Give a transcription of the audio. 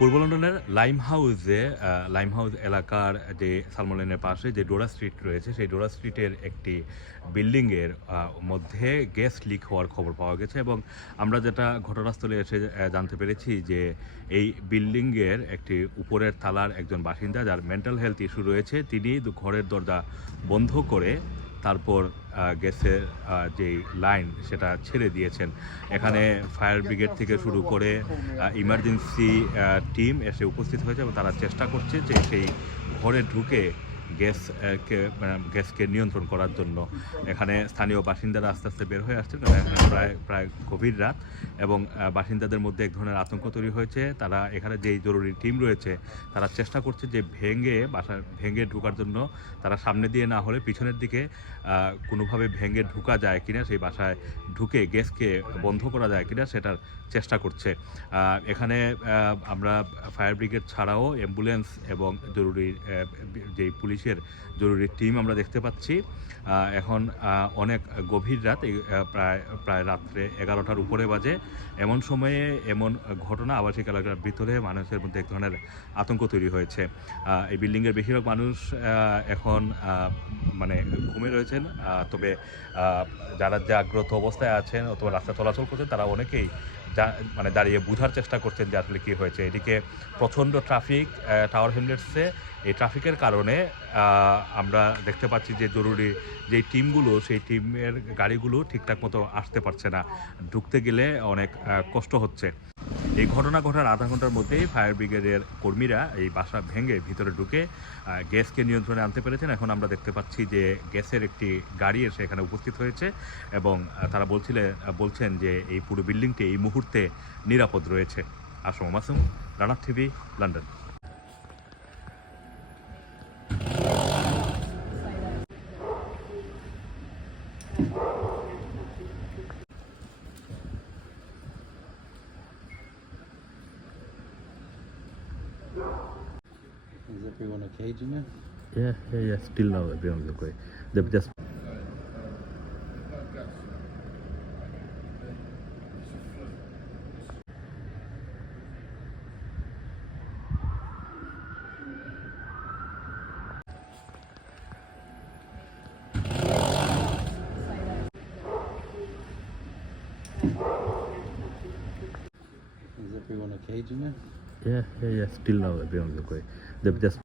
পূর্ব লন্ডনের লাইম হাউসে lime house এলাকার যে সালমন লেনের পাশে যে ডোরা স্ট্রিট রয়েছে, সেই ডোরা স্ট্রিটের একটি বিল্ডিংয়ের মধ্যে গ্যাস লিক হওয়ার খবর পাওয়া গেছে এবং আমরা যেটা ঘটনাস্থলে এসে জানতে পেরেছি যে এই বিল্ডিংয়ের একটি উপরের তালার একজন বাসিন্দা, যার মেন্টাল হেলথ ইস্যু রয়েছে, তিনি ঘরের দরজা বন্ধ করে তারপর গ্যাসের যে লাইন সেটা ছেড়ে দিয়েছেন। এখানে ফায়ার ব্রিগেড থেকে শুরু করে ইমার্জেন্সি টিম এসে উপস্থিত হয়েছে এবং তারা চেষ্টা করছে যে সেই ঘরে ঢুকে গ্যাস আহ, কে মানে গ্যাসকে নিয়ন্ত্রণ করার জন্য। এখানে স্থানীয় বাসিন্দারা আস্তে আস্তে বের হয়ে এখানে প্রায় প্রায় গভীর রাত। এবং বাসিন্দাদের মধ্যে এক ধরনের আতঙ্ক তৈরি হয়েছে। তারা এখানে যেই জরুরি টিম রয়েছে তারা চেষ্টা করছে যে ভেঙে বাসা ভেঙে ঢোকার জন্য তারা সামনে দিয়ে না হলে পিছনের দিকে কোনোভাবে ভেঙে ঢোকা যায় কিনা সেই বাসায় ঢুকে গ্যাসকে বন্ধ করা যায় কিনা সেটার চেষ্টা করছে। এখানে আমরা ফায়ার ব্রিগেড ছাড়াও অ্যাম্বুলেন্স এবং জরুরি আহ, যে পুলিশের জরুরি টিম আমরা দেখতে পাচ্ছি। এখন অনেক গভীর রাত প্রায় প্রায় রাত্রে এগারোটার উপরে বাজে। এমন সময়ে এমন ঘটনা আবাসিক এলাকার ভিতরে মানুষের মধ্যে এক ধরনের আতঙ্ক তৈরি হয়েছে। এই বিল্ডিংয়ের বেশিরভাগ মানুষ এখন মানে ঘুমে রয়েছেন। তবে যারা জাগ্রত অবস্থায় আছেন অথবা রাস্তা চলাচল করছেন, তারা অনেকেই মানে দাঁড়িয়ে বোঝার চেষ্টা করছেন যে আসলে কী হয়েছে। এদিকে প্রচণ্ড ট্রাফিক টাওয়ার হ্যামলেটসে এই ট্রাফিকের কারণে আমরা দেখতে পাচ্ছি যে জরুরি যেই টিমগুলো, সেই টিমের গাড়িগুলো ঠিকঠাক মতো আসতে পারছে না। ঢুকতে গেলে অনেক কষ্ট হচ্ছে। এই ঘটনা ঘটার আধা ঘণ্টার মধ্যেই ফায়ার ব্রিগেডের কর্মীরা এই বাসা ভেঙে ভিতরে ঢুকে গ্যাসকে নিয়ন্ত্রণে আনতে পেরেছেন। এখন আমরা দেখতে পাচ্ছি যে গ্যাসের একটি গাড়ি এসে এখানে উপস্থিত হয়েছে এবং তারা বলছিলেন বলছেন যে এই পুরো বিল্ডিংটি এই মুহূর্তে নিরাপদ রয়েছে। Asam Masum, Rana TV, London. Is everyone okay, you? Yeah, yeah, yeah. Still now everyone's okay. They've just Is everyone okay, know? Yeah, yeah, yeah. Still now everyone's okay. They've just